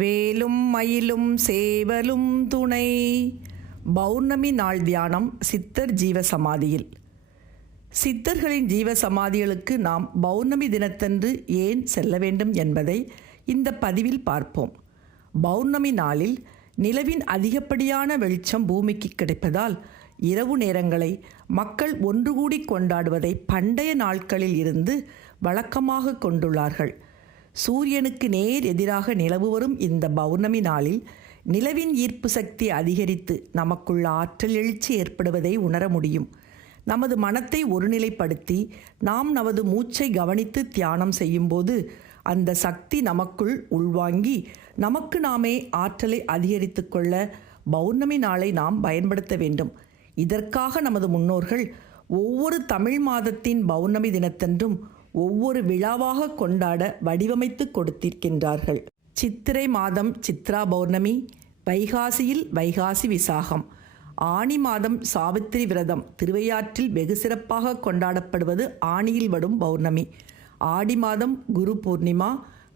வேலும் மயிலும் சேவலும் துணை. பௌர்ணமி நாள் தியானம் சித்தர் ஜீவ சமாதியில் சித்தர்களின் ஜீவ சமாதிகளுக்கு நாம் பௌர்ணமி தினத்தன்று ஏன் செல்ல வேண்டும் என்பதை இந்த பதிவில் பார்ப்போம். பௌர்ணமி நாளில் நிலவின் அதிகப்படியான வெளிச்சம் பூமிக்கு கிடைப்பதால் இரவு நேரங்களை மக்கள் ஒன்று கூடி கொண்டாடுவதை பண்டைய நாட்களில் இருந்து வழக்கமாக கொண்டுள்ளார்கள். சூரியனுக்கு நேர் எதிராக நிலவு வரும் இந்த பௌர்ணமி நாளில் நிலவின் ஈர்ப்பு சக்தி அதிகரித்து நமக்குள்ள ஆற்றல் எழுச்சி ஏற்படுவதை உணர முடியும். நமது மனத்தை ஒருநிலைப்படுத்தி நாம் நமது மூச்சை கவனித்து தியானம் செய்யும்போது அந்த சக்தி நமக்குள் உள்வாங்கி நமக்கு நாமே ஆற்றலை அதிகரித்து கொள்ள பௌர்ணமி நாளை நாம் பயன்படுத்த வேண்டும். இதற்காக நமது முன்னோர்கள் ஒவ்வொரு தமிழ் மாதத்தின் பௌர்ணமி தினத்தன்றும் ஒவ்வொரு விழாவாக கொண்டாட வடிவமைத்து கொடுத்திருக்கின்றார்கள். சித்திரை மாதம் சித்ரா பௌர்ணமி வைகாசியில் வைகாசி விசாகம். ஆணி மாதம் சாவித்திரி விரதம் திருவையாற்றில் வெகு சிறப்பாக கொண்டாடப்படுவது ஆணியில் வடும் பௌர்ணமி. ஆடி மாதம் குரு பூர்ணிமா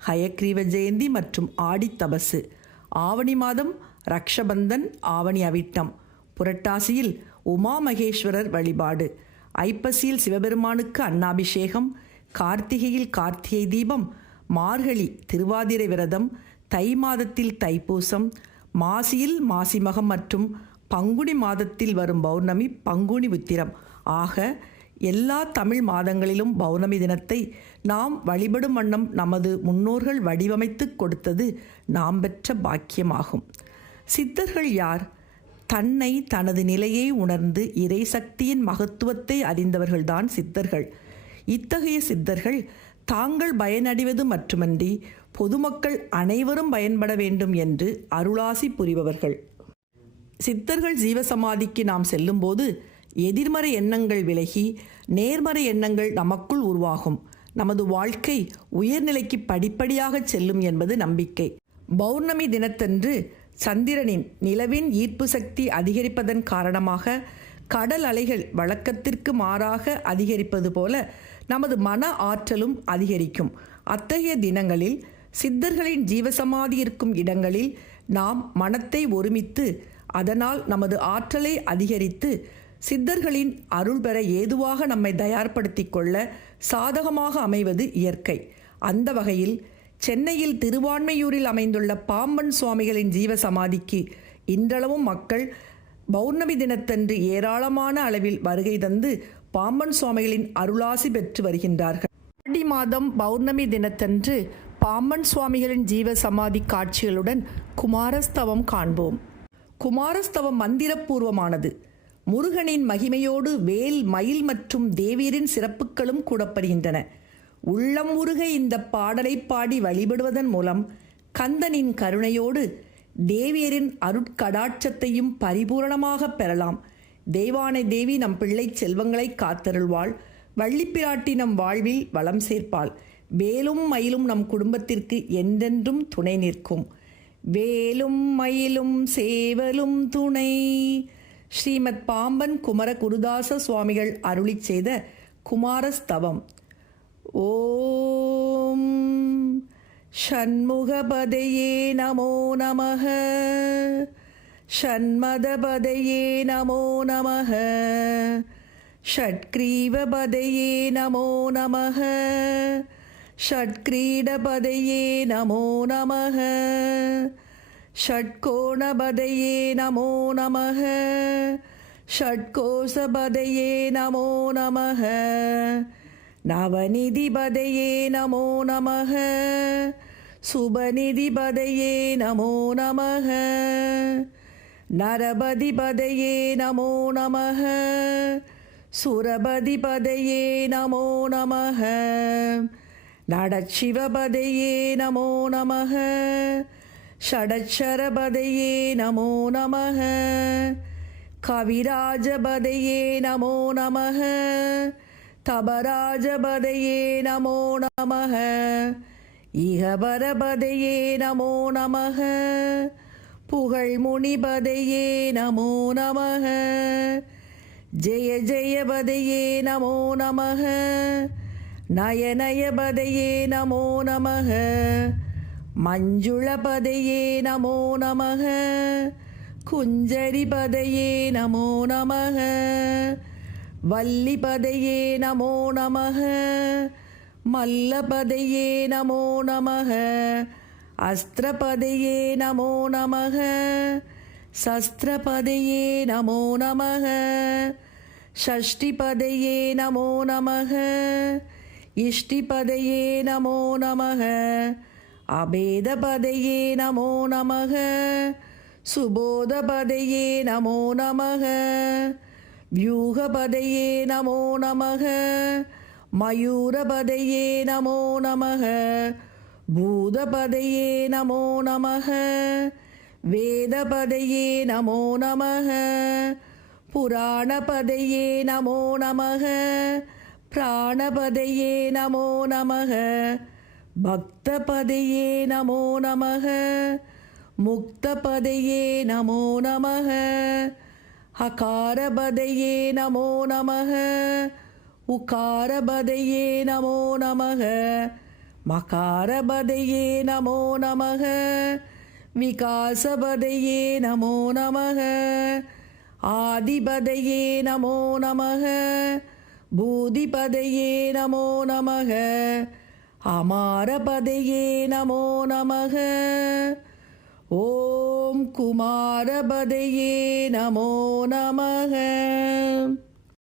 ஹயக்ரீவ ஜெயந்தி மற்றும் ஆடி தபசு. ஆவணி மாதம் ரக்ஷபந்தன் ஆவணி அவிட்டம். புரட்டாசியில் உமா மகேஸ்வரர் வழிபாடு. ஐப்பசியில் சிவபெருமானுக்கு அன்னாபிஷேகம் கார்த்திகையில் கார்த்திகை தீபம் மார்கழி திருவாதிரை விரதம் தை மாதத்தில் தைப்பூசம் மாசியில் மாசிமகம் மற்றும் பங்குனி மாதத்தில் வரும் பௌர்ணமி பங்குனி உத்திரம். ஆக எல்லா தமிழ் மாதங்களிலும் பௌர்ணமி தினத்தை நாம் வழிபடும் வண்ணம் நமது முன்னோர்கள் வடிவமைத்து கொடுத்தது நாம் பெற்ற பாக்கியமாகும். சித்தர்கள் யார்? தன்னை தனது நிலையை உணர்ந்து இறை சக்தியின் மகத்துவத்தை அறிந்தவர்கள்தான் சித்தர்கள். இத்தகைய சித்தர்கள் தாங்கள் பயனடைவது மட்டுமன்றி பொதுமக்கள் அனைவரும் பயன்பட வேண்டும் என்று அருளாசி புரிபவர்கள். சித்தர்கள் ஜீவசமாதிக்கு நாம் செல்லும்போது எதிர்மறை எண்ணங்கள் விலகி நேர்மறை எண்ணங்கள் நமக்குள் உருவாகும். நமது வாழ்க்கை உயர்நிலைக்கு படிப்படியாக செல்லும் என்பது நம்பிக்கை. பௌர்ணமி தினத்தன்று சந்திரனின் நிலவின் ஈர்ப்பு சக்தி அதிகரிப்பதன் காரணமாக கடல் அலைகள் வழக்கத்திற்கு மாறாக அதிகரிப்பது போல நமது மன ஆற்றலும் அதிகரிக்கும். அத்தகைய தினங்களில் சித்தர்களின் ஜீவசமாதி இருக்கும் இடங்களில் நாம் மனத்தை ஒருமித்து அதனால் நமது ஆற்றலை அதிகரித்து சித்தர்களின் அருள் பெற ஏதுவாக நம்மை தயார்படுத்தி கொள்ள சாதகமாக அமைவது இயற்கை. அந்த வகையில் சென்னையில் திருவான்மையூரில் அமைந்துள்ள பாம்பன் சுவாமிகளின் ஜீவசமாதிக்கு இன்றளவும் மக்கள் பௌர்ணமி தினத்தன்று ஏராளமான அளவில் வருகை தந்து பாம்பன் சுவாமிகளின் அருளாசி பெற்று வருகின்றார்கள். ஆடி மாதம் பௌர்ணமி தினத்தன்று பாம்பன் சுவாமிகளின் ஜீவ சமாதி காட்சிகளுடன் குமாரஸ்தவம் காண்போம். குமாரஸ்தவம் மந்திரபூர்வமானது முருகனின் மகிமையோடு வேல் மயில் மற்றும் தேவியரின் சிறப்புகளும் கூடப்படுகின்றன. உள்ளம் முருக இந்த பாடலை பாடி வழிபடுவதன் மூலம் கந்தனின் கருணையோடு தேவியரின் அருட்கடாட்சத்தையும் பரிபூரணமாக பெறலாம். தேவானை தேவி நம் பிள்ளை செல்வங்களை காத்தருள்வாள். வள்ளிப்பிராட்டி நம் வாழ்வில் வளம் சேர்ப்பாள். வேலும் மயிலும் நம் குடும்பத்திற்கு என்றென்றும் துணை நிற்கும். வேலும் மயிலும் சேவலும் துணை. ஸ்ரீமத் பாம்பன் குமர குருதாச சுவாமிகள் அருளிச் செய்த குமாரஸ்தவம். ஓம் ஷண்முகபதையே நமோ நமக. ஷண்மதபதையே நமோ நமக ஷட்கிரீவபதையே நமோ நமக ஷட்கிரீடபதையே நமோ நமக ஷட்கோணபதையே நமோ நமக ஷட்கோஷபதையே நமோ நமக நவநிதிபதையே நமோ நமக சுபநிதிபதையே நமோ நமக நரபதிபதையே நமோ நமக சுரபதிபதையே நமோ நமக நடச்சிவபதையே நமோ நமக ஷடச்சரபதையே நமோ நமக கவிராஜபதையே நமோ நமக தபராஜபதையே நமோ நமக இகபரபதையே நமோ நமக புகழ் முனிபதையே நமோ நமக. ஜெய ஜெயபதையே நமோ நமக. நயநயபதையே நமோ நமக. மஞ்சுளபதையே நமோ நமக. குஞ்சரிபதையே நமோ நமக. வல்லிபதையே நமோ நமக. மல்லபதையே நமோ நமக. அஸ்திரபதையே நமோ நமக. சஸ்திரபதையே நமோ நமக. ஷஷ்டிபதையே நமோ நமக. இஷ்டிபதையே நமோ நமக. அபேதபதையே நமோ நமக. சுபோதபதையே நமோ நமக. வியூகபதையே நமோ நமக. மயூரபதையே நமோ நமக. பூதபதையே நமோ நமக. வேதபதையே நமோ நமக. புராணபதையே நமோ நமக. பிராணபதையே நமோ நமக. பக்தபதையே நமோ நமக. முக்தபதையே நமோ நமக. ஹகாரபதையே நமோ நமக. உகாரபதையே நமோ நமக. மகாரபதையே நமோ நமக. விகாசபதையே நமோ நமக. ஆதிபதையே நமோ நமக. பூதிபதையே நமோ நமக. அமாரபதையே நமோ நமக. ஓம் குமாரபதையே நமோ நமக.